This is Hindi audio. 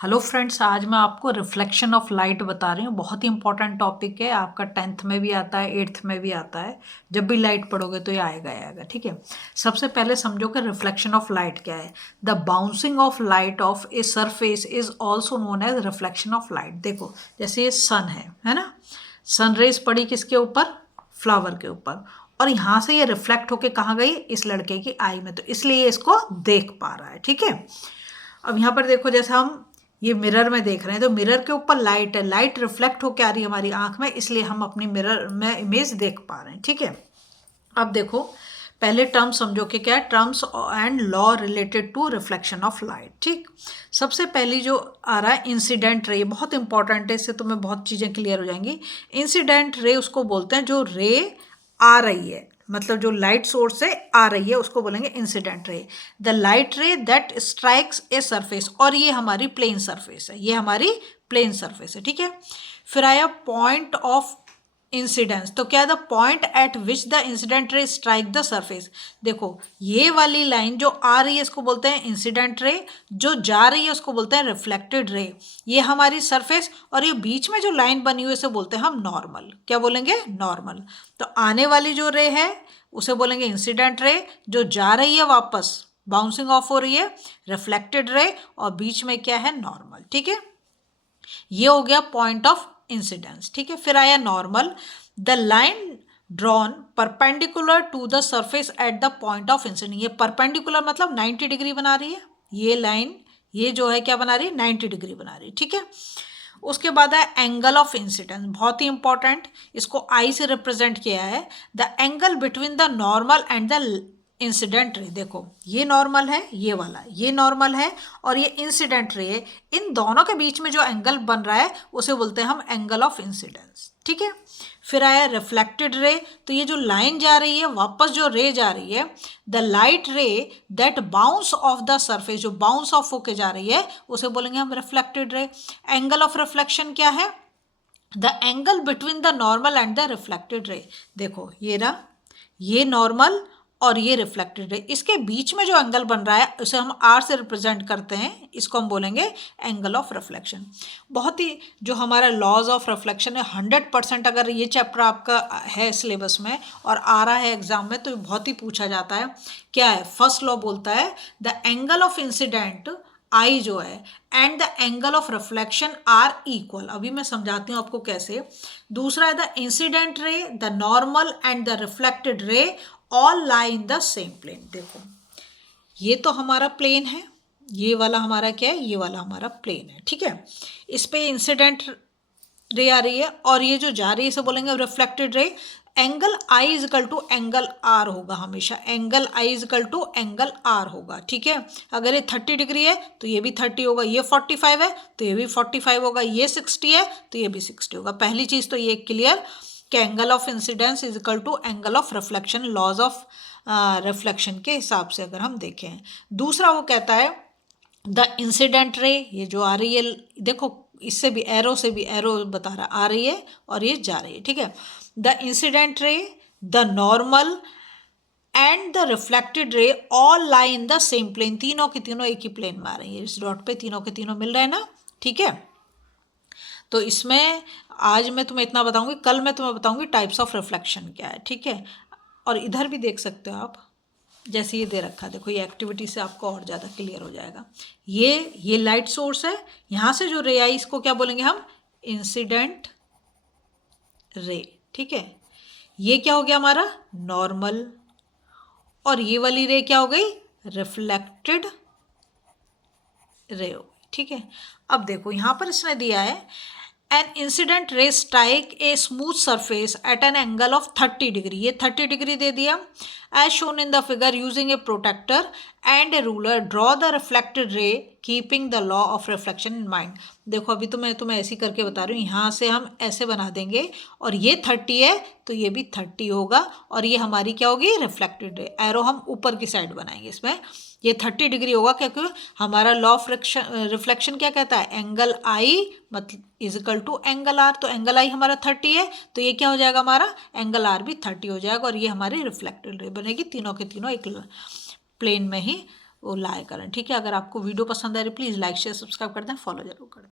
हेलो फ्रेंड्स, आज मैं आपको रिफ्लेक्शन ऑफ लाइट बता रही हूँ। बहुत ही इंपॉर्टेंट टॉपिक है, आपका 10th में भी आता है, 8th में भी आता है। जब भी लाइट पढ़ोगे तो ये आएगा ही आएगा। ठीक है, सबसे पहले समझो कि रिफ्लेक्शन ऑफ लाइट क्या है। The bouncing of light of a surface is also known as reflection of light. देखो, जैसे ये सन है ना, सन रेज पड़ी किसके ऊपर? फ्लावर के ऊपर, और यहाँ से ये रिफ्लेक्ट होके कहाँ गई? इस लड़के की आई में, तो इसलिए ये इसको देख पा रहा है। ठीक है, अब यहाँ पर देखो, जैसे हम ये मिरर में देख रहे हैं तो मिरर के ऊपर लाइट है, लाइट रिफ्लेक्ट होकर आ रही है हमारी आंख में, इसलिए हम अपनी मिरर में इमेज देख पा रहे हैं। ठीक है, अब देखो, पहले टर्म समझो कि क्या है, terms and law related to reflection of light. ठीक, सबसे पहली जो आ रहा है इंसिडेंट रे, बहुत इंपॉर्टेंट है, इससे तुम्हें बहुत चीज़ें क्लियर हो जाएंगी। इंसिडेंट रे उसको बोलते हैं जो रे आ रही है, मतलब जो लाइट सोर्स से आ रही है उसको बोलेंगे इंसिडेंट रे। द लाइट रे दैट स्ट्राइक्स ए सरफेस, और ये हमारी प्लेन सरफेस है, ये हमारी प्लेन सरफेस है। ठीक है, फिर आया पॉइंट ऑफ इंसिडेंस, तो क्या है? The point eight which the incident ray strike the surface. देखो, ये वाली लाइन जो आ रही है इसको बोलते हैं इंसिडेंट रे, जो जा रही है उसको बोलते हैं रिफ्लेक्टेड रे। ये हमारी सरफेस, और ये बीच में जो लाइन बनी हुई है उसे बोलते हैं हम नॉर्मल। क्या बोलेंगे? नॉर्मल। तो आने वाली जो रे है उसे बोलेंगे इंसिडेंट रे, जो जा रही है वापस बाउंसिंग ऑफ हो रही है रिफ्लेक्टेड रे, और बीच में क्या है? नॉर्मल। ठीक है, ये हो गया पॉइंट ऑफ इंसिडेंस। ठीक है, फिर आया normal. The line drawn perpendicular to the surface at the point of incidence. ये परपेंडिकुलर मतलब 90 डिग्री बना रही है, ये लाइन, ये जो है क्या बना रही है? 90 डिग्री बना रही है। ठीक है, उसके बाद है एंगल ऑफ इंसिडेंस, बहुत ही इंपॉर्टेंट, इसको आई से रिप्रेजेंट किया है। The angle between the normal and the incident रे। देखो, ये नॉर्मल है, ये वाला ये नॉर्मल है, और ये इंसिडेंट रे है, इन दोनों के बीच में जो एंगल बन रहा है उसे बोलते हैं हम एंगल ऑफ इंसिडेंस। ठीक है, फिर आया रिफ्लेक्टेड रे, तो ये जो लाइन जा रही है वापस जो रे जा रही है, द लाइट रे that bounce off the surface, जो बाउंस ऑफ होके जा रही है उसे बोलेंगे हम reflected ray. Angle of reflection क्या है? The angle between the normal and the reflected रे। देखो, ये रहा, ये नॉर्मल और ये रिफ्लेक्टेड रे, इसके बीच में जो एंगल बन रहा है उसे हम आर से रिप्रेजेंट करते हैं, इसको हम बोलेंगे एंगल ऑफ रिफ्लेक्शन। बहुत ही जो हमारा लॉज ऑफ रिफ्लेक्शन है, 100% अगर ये चैप्टर आपका है सिलेबस में और आ रहा है एग्जाम में तो बहुत ही पूछा जाता है। क्या है? फर्स्ट लॉ बोलता है the angle of incident i जो है and the angle of reflection are equal. अभी मैं समझाती हूँ आपको कैसे। दूसरा है the incident ray, the normal and the reflected ray all lie in the same plane. देखो, ये तो हमारा प्लेन है, ये वाला हमारा क्या है? ये वाला हमारा प्लेन है। ठीक है, इस पे इंसिडेंट रे आ रही है और ये जो जा रही है इसे बोलेंगे reflected ray. Angle i is equal to angle r होगा, हमेशा angle i is equal to angle r होगा। ठीक है, अगर ये 30 डिग्री है तो ये भी 30 होगा, ये 45 है तो ये भी 45 होगा, ये 60 है तो ये भी 60 होगा। पहली चीज़ तो ये क्लियर कि angle of incidence is equal to angle of reflection, laws of reflection के हिसाब से अगर हम देखें। दूसरा वो कहता है द इंसिडेंट रे, ये जो आ रही है, देखो इससे भी एरो बता रहा, आ रही है और ये जा रही है। ठीक है, the incident ray, the normal and the reflected ray all lie in the same plane. तीनों के तीनों एक ही प्लेन में आ रही है, इस डॉट पे तीनों के तीनों मिल रहे हैं ना। ठीक है, तो इसमें आज मैं तुम्हें इतना बताऊंगी, कल मैं तुम्हें बताऊंगी टाइप्स ऑफ रिफ्लेक्शन क्या है। ठीक है, और इधर भी देख सकते हो आप, जैसे ये दे रखा है, देखो ये एक्टिविटी से आपको और ज़्यादा क्लियर हो जाएगा। ये लाइट सोर्स है, यहाँ से जो रे आई इसको क्या बोलेंगे हम? Incident ray. ठीक है, ये क्या हो गया हमारा? नॉर्मल, और ये वाली रे क्या हो गई? रिफ्लेक्टेड रे हो गई। ठीक है, अब देखो यहाँ पर इसने दिया है an incident ray strike a smooth surface at an angle of 30 degree. ये 30 डिग्री दे दिया। As shown in the figure using a protractor and a ruler draw the reflected ray keeping the law of reflection in mind. देखो, अभी तो मैं तुम्हें ऐसे करके बता रही हूँ, यहाँ से हम ऐसे बना देंगे और ये 30 है तो ये भी 30 होगा, और ये हमारी क्या होगी? Reflected ray. एरो हम ऊपर की साइड बनाएंगे, इसमें ये 30 डिग्री होगा क्योंकि हमारा लॉ ऑफ रिफ्लेक्शन क्या कहता है? एंगल आई मतलब is equal to angle r, तो एंगल आई हमारा 30 है तो ये क्या हो जाएगा? हमारा एंगल आर भी 30 हो जाएगा, और ये हमारी रिफ्लेक्टेड रे बनेगी। तीनों के तीनों एक प्लेन में ही वो लाया करें, ठीक है। अगर आपको वीडियो पसंद आ रही प्लीज़ लाइक शेयर सब्सक्राइब कर दें, फॉलो जरूर करें।